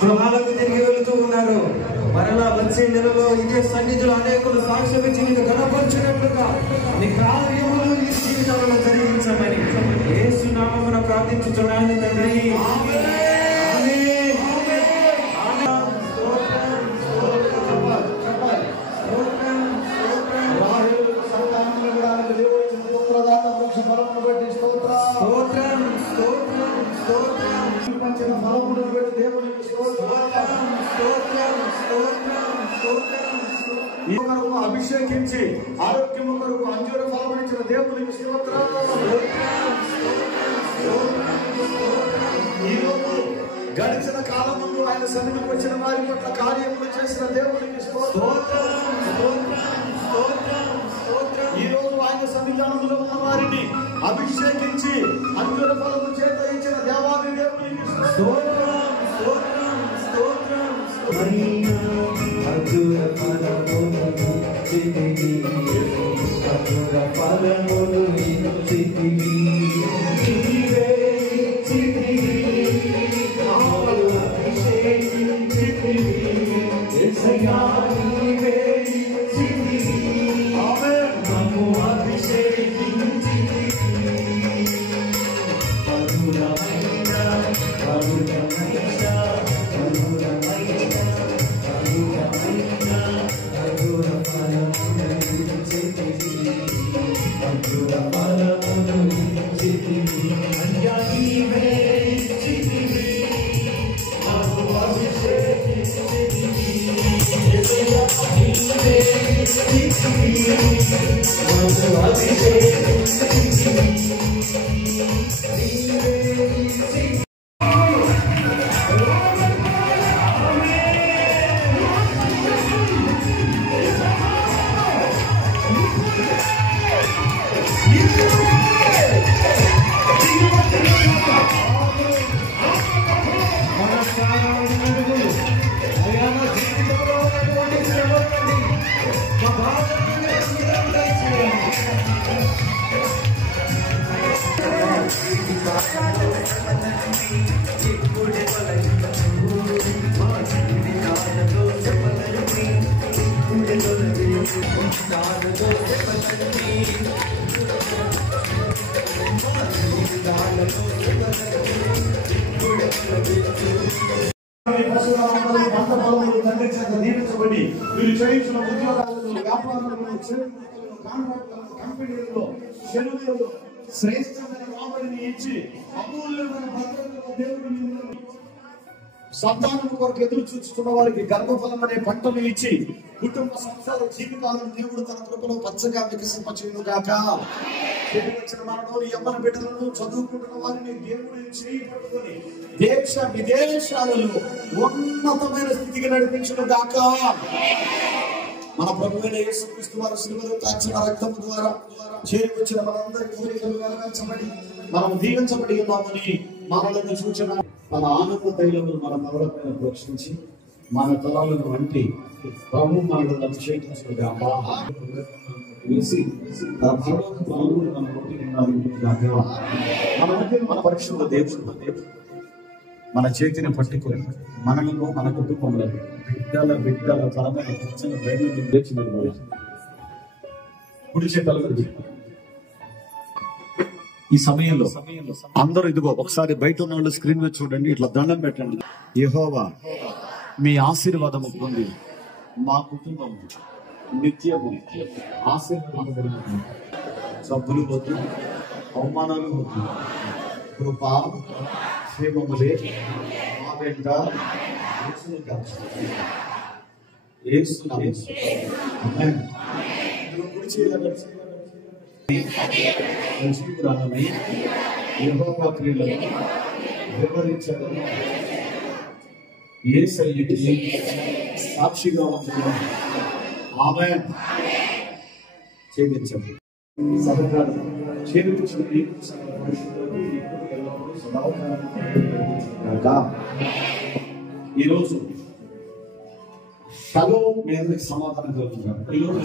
గృహాలకు తిరిగి వెళుతూ ఉన్నారు. మరలా వచ్చే నెలలో ఇదే సన్నిధిలో అనేకులు సాక్ష్య జీవితం గణపరిచినట్లుగా నీ కార్యములు నీ జీవితంలో జరిగించమని యేసు నామమున ప్రార్థించుచున్నాను తండ్రి. అభిషేకించి ఆరోగ్యము కొరకు అంజూర ఫలమునిచ్చిన దేవునికి స్తోత్రం. ఈరోజు గడిచిన కాలం ముందు ఆయన సన్నిధికి వచ్చిన వారి పట్ల కార్యములు చేసిన దేవునికి స్తోత్రం. ఈ రోజు ఆయన సన్నిధానంలో ఉన్న వారిని అభిషేకించి అంజూర ఫలము చేత ఇచ్చిన దేవాది దేవునికి స్తోత్రం. అద్భుత ఫలములు ఇచ్చితివి, అద్భుత ఫలములు ఇచ్చితివి, నీవే ఇచ్చితివి, నాలో అభిషేకించితివి, యేసయ్యా నీవే ఇచ్చితివి, నన్ను అభిషేకించితివి. మధురమైన మధురమైన దీవించబడి మీరు చేయించిన ఉద్యోగాలను, వ్యాపారాలను, కంపెనీలలో, సెలవులలో శ్రేష్టమైన రాబడిని ఇచ్చి అమూల్యమైన భద్రతలో దేవుడు సంతానం కొరకు ఎదురు చూస్తున్న వారికి గర్భఫలం అనే పంటను ఇచ్చి కుటుంబ సంసార జీవితాలను దేవుడు తన కృపలో పచ్చగా వికసింపచేయును గాక. వచ్చిన మనలోని యవ్వన బిడ్డలను చదువుకుంటున్న వారిని దేవుడు చేయి పట్టుకొని దేశ విదేశాలలో ఉన్నతమైన స్థితికి నడిపించును గాక. మన ప్రభువైన యేసుక్రీస్తు వారు శిలువలో కాచిన రక్తము ద్వారా చేరి వచ్చిన మనందరి కోరికలు నెరవేర్చబడి మనం దీవించబడి ఉన్నామని మనలను సూచన. మన ఆనంద తైలములు మన తలపైన ప్రోక్షించి మన తలాలను వంటి ప్రభు మనల్ని అభిషేకించుగా వేసి తన పరలోక బలములు మన మన పరీక్షలో దేవుడు మన చేతిని పట్టుకొని మనలను మన కుటుంబంలో బిడ్డల తలమైన కూర్చొని బయట కుడి చేతలు. ఈ సమయంలో అందరూ ఇదిగో ఒకసారి బయట ఉన్న వాళ్ళు స్క్రీన్ మీద చూడండి, ఇట్లా దండం పెట్టండి. యెహోవా మీ ఆశీర్వాదము పొంది మా కుటుంబం నిత్యము ఆశీర్వాదం, సబ్బులు వద్దు, అవమానాలు వద్దు, కృప క్షేమములే మా వెంట యెహోవా క్రియలను వివరించడం యేసయ్యకి సాక్షిగా ఉంటున్నాం. ఆమేన్. చేయించండి సహకారం చేయించండి. ఈరోజు సగం మీద సమాధానం జరుగుతుంది. ఈరోజు